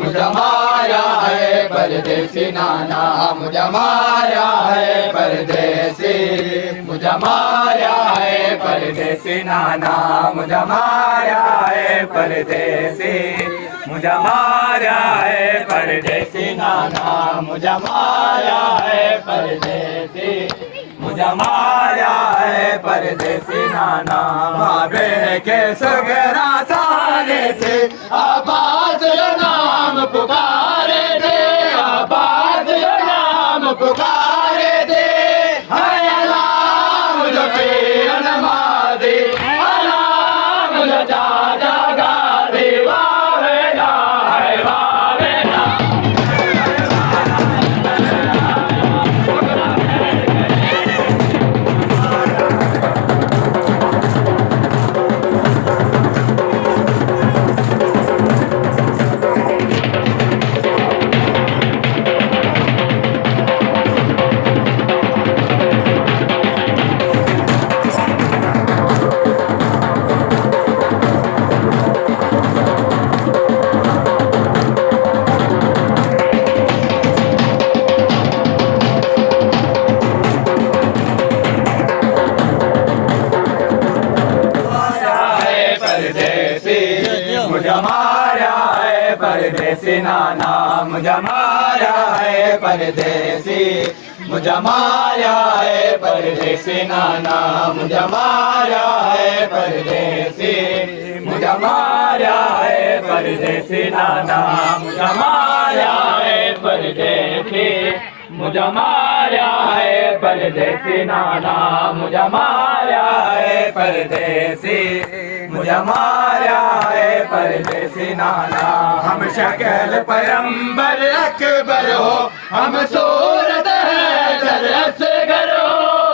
मुझा मारिया है परदेसी नाना, मुझा मारिया है परदेसी, मुझा मारिया है परदेसी नाना, मुझा मारिया है परदेसी, मुझा मारिया है परदेसी नाना, मुझा मारिया है परदेसी, मुझा मारिया है परदेसी नाना। भावे के सगरा सारे थे आबाद नाम पुकारे थे, आबाद नाम पुकारे थे, हाय अल्लाह मुझे पीर नमाज़ी, अल्लाह मुझे जाजा गाज़ी, वावेला है वावेला। मुझा मारिया है परदेसी नाना, मुझा मारिया है परदेसी, मुझा मारिया है परदेसी नाना, मुझा मारिया है परदेसी, मुझा मारिया है परदेसी नाना, मुझा मारिया है परदेसी, मुझा मारिया है परदेसी नाना, मुझा मारिया है परदेसी, मुझा मारिया है परदेसी नाना। हम शक्ल पैगंबर अकबर हो, हम सूरत है दर असगर हो,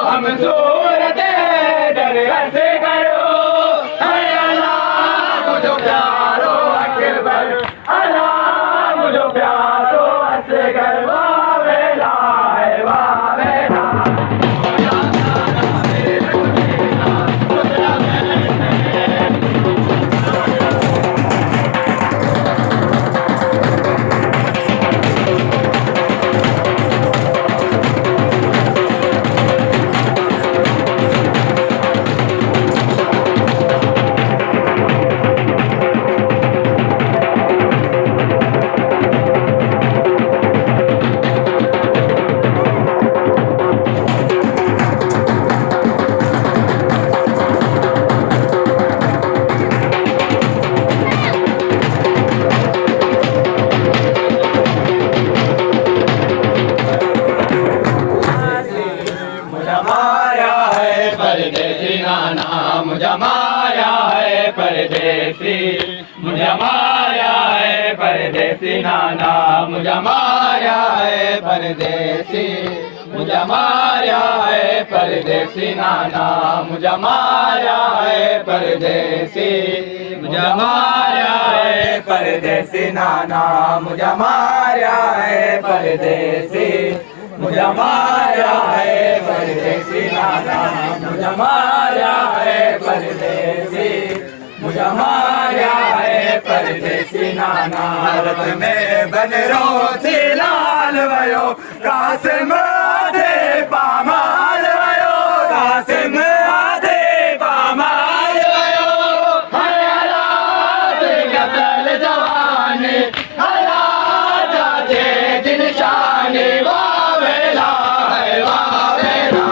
हम सूरत है दर असगर हो, हाय अल्लाह मुझे प्यारो अकबर, अल्लाह मुझे प्यारो असगर, वावेला है वावेला। मुझा मारिया है परदेसी, मुझा मारिया है परदेसी नाना, मुझा मारिया है परदेसी, मुझा मारिया है परदेसी नाना, मुझा मारिया है परदेसी, मुझा मारिया है परदेसी नाना, मुझा मारिया है परदेसी, मुझा मारिया है परदेसी नाना, मुझा मारिया है परदेसी, मुझा मारिया है परदेसी नाना। भारत में बन रो थी लाल वयो कासिम आधे पामाल वयो, कासिम आधे पामाल वयो, हाय अल्लाह गदल जवानी, अल्लाह जाते दिन शानी, वावेला है वावेला।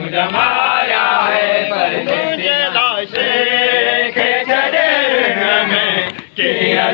मुझा मारिया है परदेसी, लाशे के चढ़े में किया